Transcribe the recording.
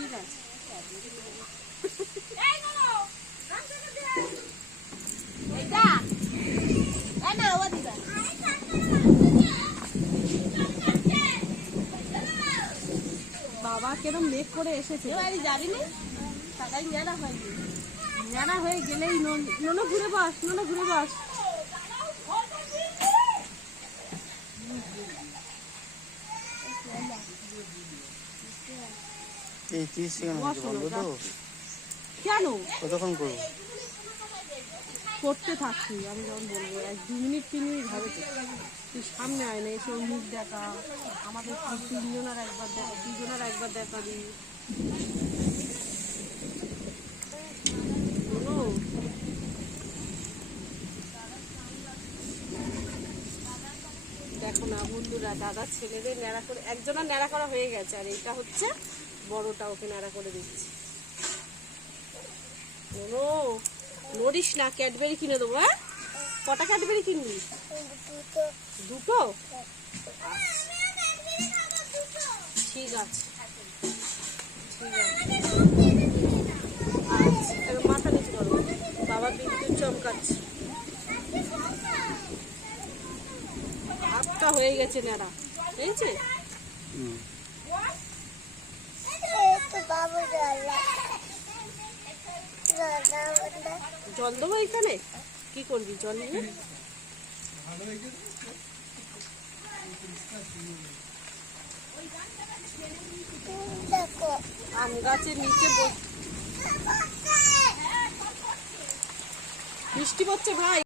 ঠিক আছে। বাবা কেরম মেঘ করে এসেছে, যাবি না? সবাই ন্যাড়া হয়নি, ন্যাড়া হয়ে গেলেই নোনো ঘুরে বস, নোনো ঘুরে বস। এই 30 সেকেন্ড বলবো তো কেন কতক্ষণ করবো? করতে থাকছি আমি যখন বলবো 1-2 মিনিট 3 মিনিট হবে তো। তুই সামনে আয় না, এসে মুখ দেখা, আমাদের তিনজনের একবার দেখা, দুজনের একবার দেখাবি। দেখো না বন্ধুরা, দাদার ছেলেদের ন্যাড়া করে, একজনের ন্যাড়া করা হয়ে গেছে, আর এইটা হচ্ছে বড়টা, ওকে ন্যাড়া করে দিচ্ছি। নড়িস না, ক্যাডবেরি কিনে দেবো। হ্যাঁ, কটা ক্যাডবেরি কিনবি? দুটো? ঠিক আছে, ঠিক আছে। আচ্ছা, মাথা নিচু করো, বাবা বিদ্যুৎ চমকাচ্ছে। হাতটা হয়ে গেছে ন্যাড়া, হয়েছে? জল দেবো এখানে? কি করবি জল নিয়ে? আম গাছের নিচে বৃষ্টি পড়ছে ভাই।